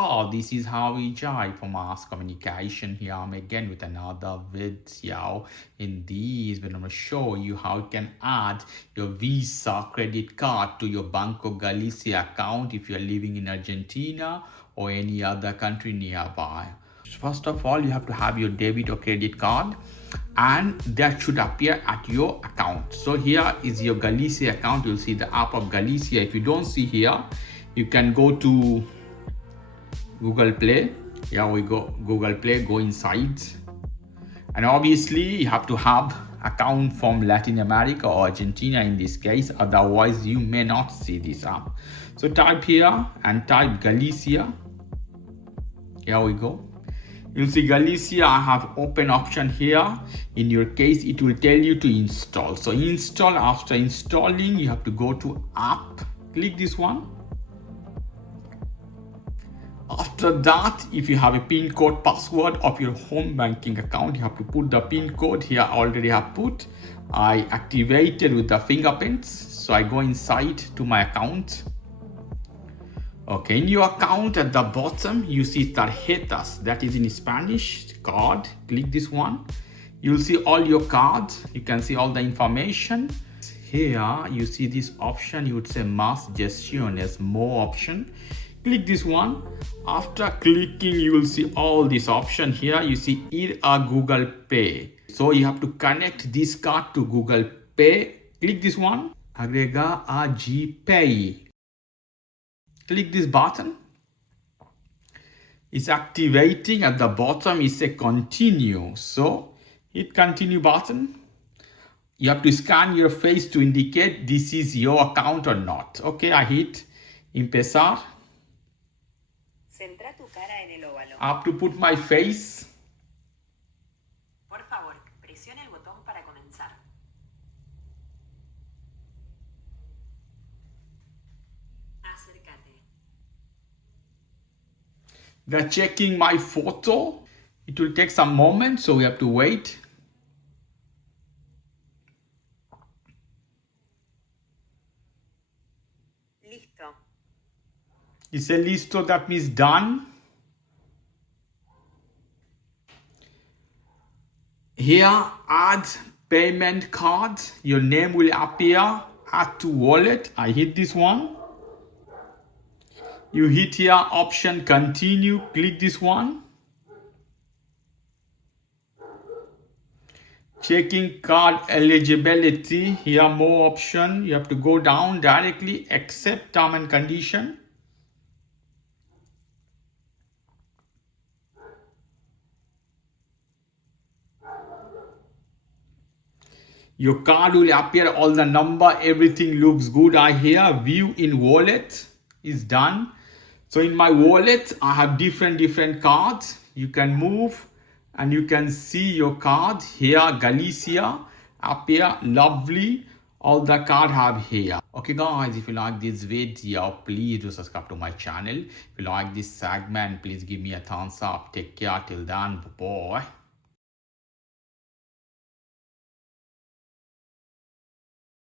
how this is how we jive for mass communication. Here I'm again with another video. In these, when I'm going to show you how you can add your Visa credit card to your Banco Galicia account if you're living in Argentina or any other country nearby. First of all, you have to have your debit or credit card, and that should appear at your account. So here is your Galicia account. You'll see the app of Galicia. If you don't see here, you can go to Google Play. Here we go, Google Play, go inside. And obviously you have to have account from Latin America or Argentina in this case, otherwise you may not see this app. So type here and type Galicia. Here we go. You'll see Galicia. I have open option here. In your case, it will tell you to install. So install. After installing, you have to go to app. Click this one. After that, if you have a PIN code password of your home banking account, you have to put the PIN code here. I already have put. I activated with the fingerprints. So I go inside to my account. Okay, in your account at the bottom, you see tarjetas, that is in Spanish, card. Click this one. You'll see all your cards. You can see all the information. Here, you see this option, you would say más gestiones, more option. Click this one. After clicking, you will see all this option here. You see ir a Google Pay. So you have to connect this card to Google Pay. Click this one. Agrega a GPay. Click this button. It's activating. At the bottom is a continue. So hit continue button. You have to scan your face to indicate this is your account or not. Okay, I hit empezar. Centra tu cara en el óvalo. I have to put my face. Por favor, presiona el botón para comenzar. Acércate. They're checking my photo. It will take some moment, so we have to wait. Listo. It says listo, that means done. Here, add payment card. Your name will appear. Add to wallet. I hit this one. You hit here option continue. Click this one. Checking card eligibility. Here more option. You have to go down directly. Accept term and condition. Your card will appear, all the number, everything looks good. I hear view in wallet is done. So in my wallet, I have different cards. You can move and you can see your card here. Galicia appear, lovely. All the card have here. Okay guys, if you like this video, please do subscribe to my channel. If you like this segment, please give me a thumbs up. Take care till then. Bye.